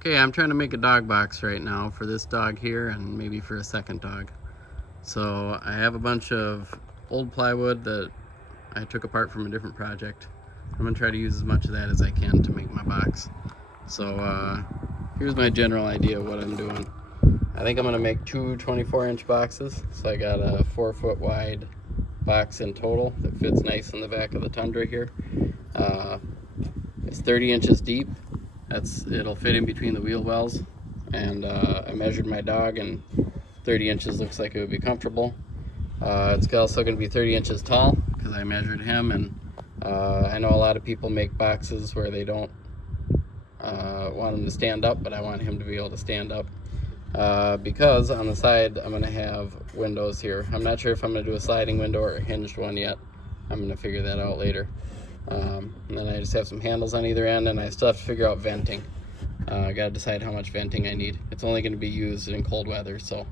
Okay, I'm trying to make a dog box right now for this dog here and maybe for a second dog. So I have a bunch of old plywood that I took apart from a different project. I'm gonna try to use as much of that as I can to make my box. So here's my general idea of what I'm doing. I think I'm gonna make two 24-inch boxes. So I got a 4-foot wide box in total that fits nice in the back of the Tundra here. It's 30 inches deep. It'll fit in between the wheel wells, and I measured my dog, and 30 inches looks like it would be comfortable. It's also going to be 30 inches tall because I measured him, and I know a lot of people make boxes where they don't want him to stand up, but I want him to be able to stand up because on the side I'm going to have windows here. I'm not sure if I'm going to do a sliding window or a hinged one yet. I'm going to figure that out later. And then I just have some handles on either end, and I still have to figure out venting. I gotta decide how much venting I need. It's only going to be used in cold weather, so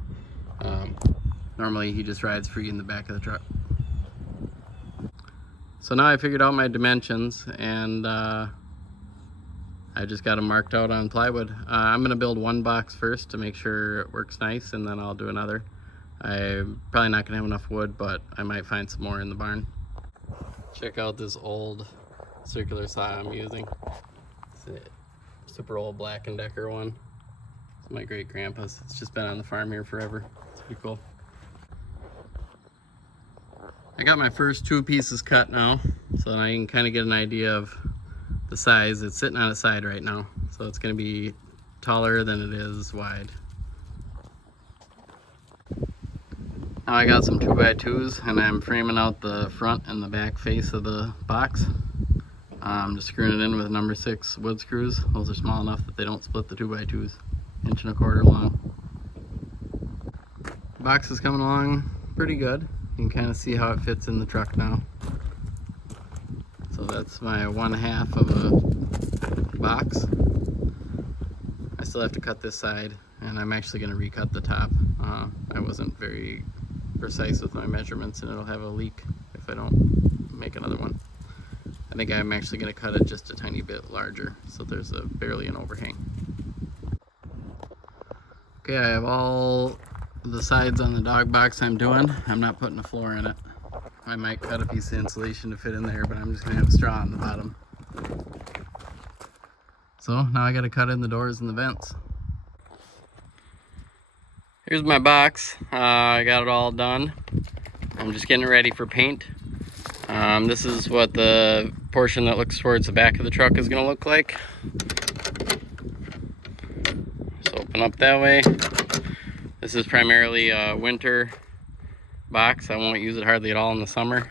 normally he just rides free in the back of the truck. So now I figured out my dimensions, and I just got them marked out on plywood. I'm going to build one box first to make sure it works nice, and then I'll do another. I'm probably not going to have enough wood, but I might find some more in the barn. Check out this old circular saw I'm using. It's a super old Black & Decker one. It's my great grandpa's. It's just been on the farm here forever. It's pretty cool. I got my first two pieces cut now, so I can kind of get an idea of the size. It's sitting on its side right now, so it's going to be taller than it is wide. Now I got some 2x2s, and I'm framing out the front and the back face of the box. I'm just screwing it in with number 6 wood screws. Those are small enough that they don't split the 2x2s. 1.25 inch long. The box is coming along pretty good. You can kind of see how it fits in the truck now. So that's my 1/2 of a box. I still have to cut this side, and I'm actually going to recut the top. I wasn't very precise with my measurements, and it'll have a leak if I don't make another one. I think I'm actually going to cut it just a tiny bit larger, so there's barely an overhang. Okay, I have all the sides on the dog box I'm doing. I'm not putting a floor in it. I might cut a piece of insulation to fit in there, but I'm just going to have straw on the bottom. So now I got to cut in the doors and the vents. Here's my box. I got it all done. I'm just getting it ready for paint. This is what the portion that looks towards the back of the truck is going to look like. Just open up that way. This is primarily a winter box. I won't use it hardly at all in the summer.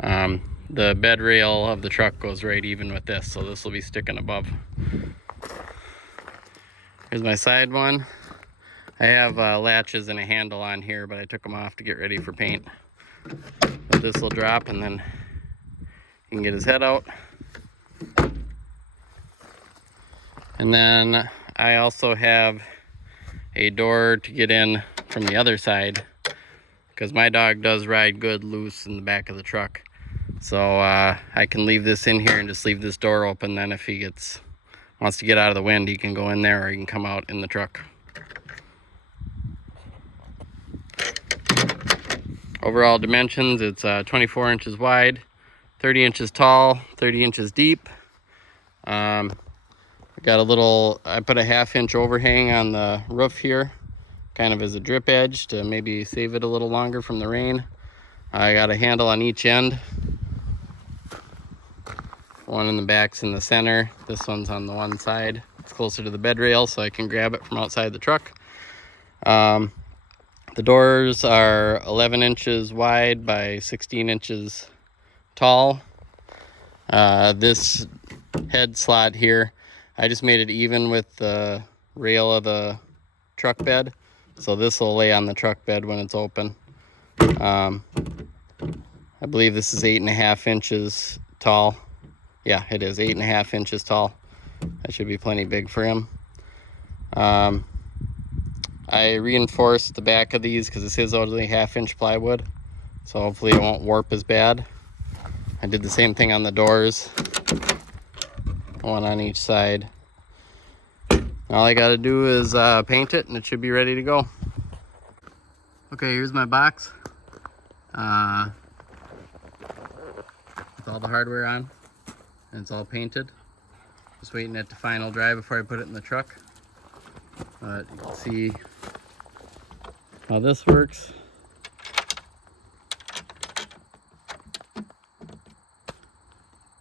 The bed rail of the truck goes right even with this, so this will be sticking above. Here's my side one. I have latches and a handle on here, but I took them off to get ready for paint. But this will drop, and then he can get his head out. And then I also have a door to get in from the other side, because my dog does ride good loose in the back of the truck. So I can leave this in here and just leave this door open. Then if he wants to get out of the wind, he can go in there, or he can come out in the truck. Overall dimensions, it's 24 inches wide, 30 inches tall, 30 inches deep. I put a 1/2 inch overhang on the roof here, kind of as a drip edge to maybe save it a little longer from the rain. I got a handle on each end. One in the back's in the center. This one's on the one side. It's closer to the bed rail, so I can grab it from outside the truck. The doors are 11 inches wide by 16 inches tall. This head slot here, I just made it even with the rail of the truck bed. So this will lay on the truck bed when it's open. I believe this is 8.5 inches tall. Yeah, it is 8.5 inches tall. That should be plenty big for him. I reinforced the back of these because this is only 1/2 inch plywood, so hopefully it won't warp as bad. I did the same thing on the doors, one on each side. All I gotta do is paint it and it should be ready to go. Okay, here's my box with all the hardware on, and it's all painted. Just waiting it to final dry before I put it in the truck. But you can see how this works.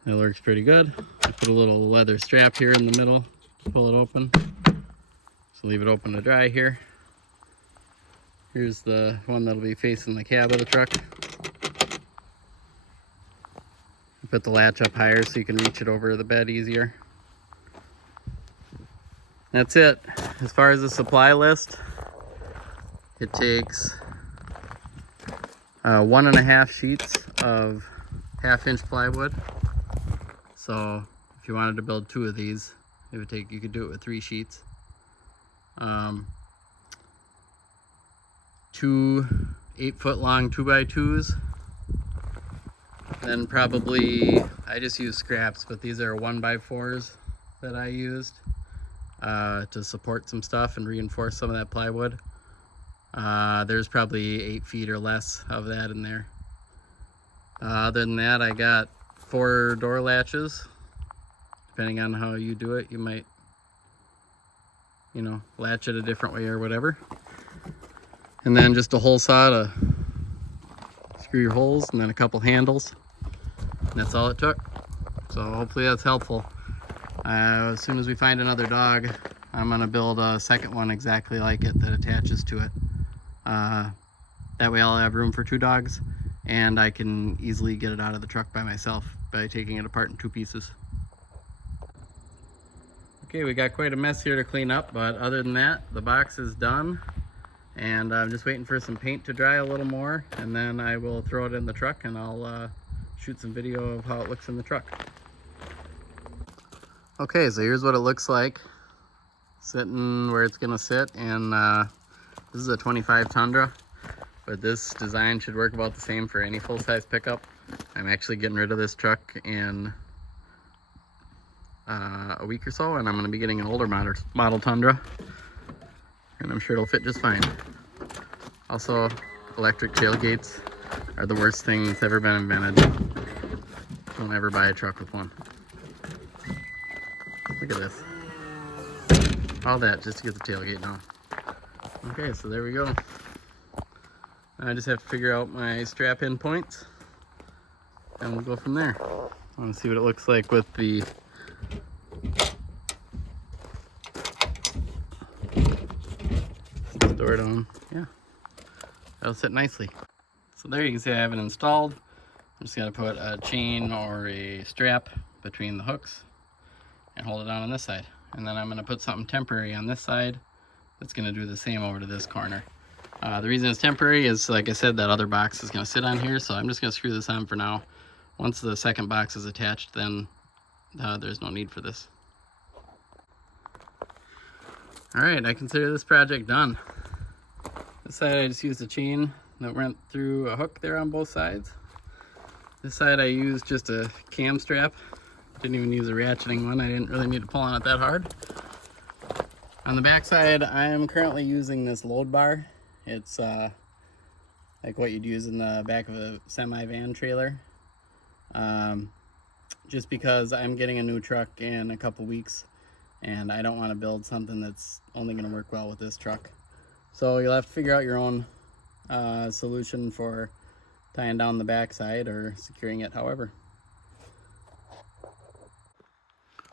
It works pretty good. I put a little leather strap here in the middle to pull it open. So leave it open to dry here. Here's the one that'll be facing the cab of the truck. Put the latch up higher so you can reach it over the bed easier. That's it. As far as the supply list, it takes 1.5 sheets of 1/2-inch plywood. So if you wanted to build 2 of these, it would take, you could do it with 3 sheets. 2 8-foot long 2x2s. Then probably, I just use scraps, but these are 1x4s that I used to support some stuff and reinforce some of that plywood. There's probably 8 feet or less of that in there. Other than that, I got 4 door latches. Depending on how you do it, you might, you know, latch it a different way or whatever. And then just a hole saw to screw your holes, and then a couple handles. And that's all it took. So hopefully that's helpful. As soon as we find another dog, I'm gonna build a second one exactly like it that attaches to it. That way I'll have room for 2 dogs, and I can easily get it out of the truck by myself by taking it apart in 2 pieces. Okay, we got quite a mess here to clean up, but other than that, the box is done. And I'm just waiting for some paint to dry a little more, and then I will throw it in the truck and I'll shoot some video of how it looks in the truck. Okay, so here's what it looks like sitting where it's gonna sit. And this is a 25 Tundra, but this design should work about the same for any full-size pickup. I'm actually getting rid of this truck in a week or so, and I'm going to be getting an older model Tundra, and I'm sure it'll fit just fine. Also, electric tailgates are the worst thing that's ever been invented. Don't ever buy a truck with one. Look at this. All that just to get the tailgate down. Okay, so there we go. I just have to figure out my strap-in points, and we'll go from there. I want to see what it looks like with the door down. Yeah, that'll sit nicely. So there you can see I have it installed. I'm just gonna put a chain or a strap between the hooks and hold it down on this side. And then I'm gonna put something temporary on this side that's gonna do the same over to this corner. The reason it's temporary is, like I said, that other box is gonna sit on here, so I'm just gonna screw this on for now. Once the second box is attached, then there's no need for this. All right, I consider this project done. This side I just used a chain that went through a hook there on both sides. This side I used just a cam strap. Didn't even use a ratcheting one. I didn't really need to pull on it that hard. On the back side, I am currently using this load bar. It's like what you'd use in the back of a semi-van trailer. Just because I'm getting a new truck in a couple weeks, and I don't want to build something that's only going to work well with this truck. So you'll have to figure out your own solution for tying down the back side or securing it however.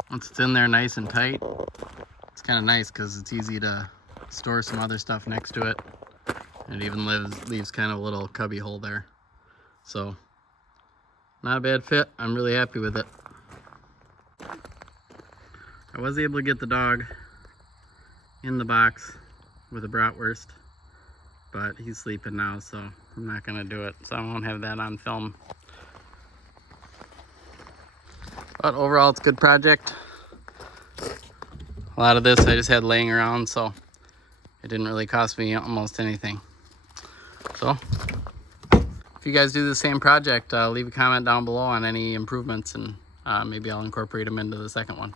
Once it's in there nice and tight, it's kind of nice because it's easy to store some other stuff next to it. And it even leaves kind of a little cubby hole there. So, not a bad fit. I'm really happy with it. I was able to get the dog in the box with a bratwurst, but he's sleeping now, so I'm not gonna do it. So I won't have that on film. But overall, it's a good project. A lot of this I just had laying around, so it didn't really cost me almost anything. So, if you guys do the same project, leave a comment down below on any improvements, and maybe I'll incorporate them into the second one.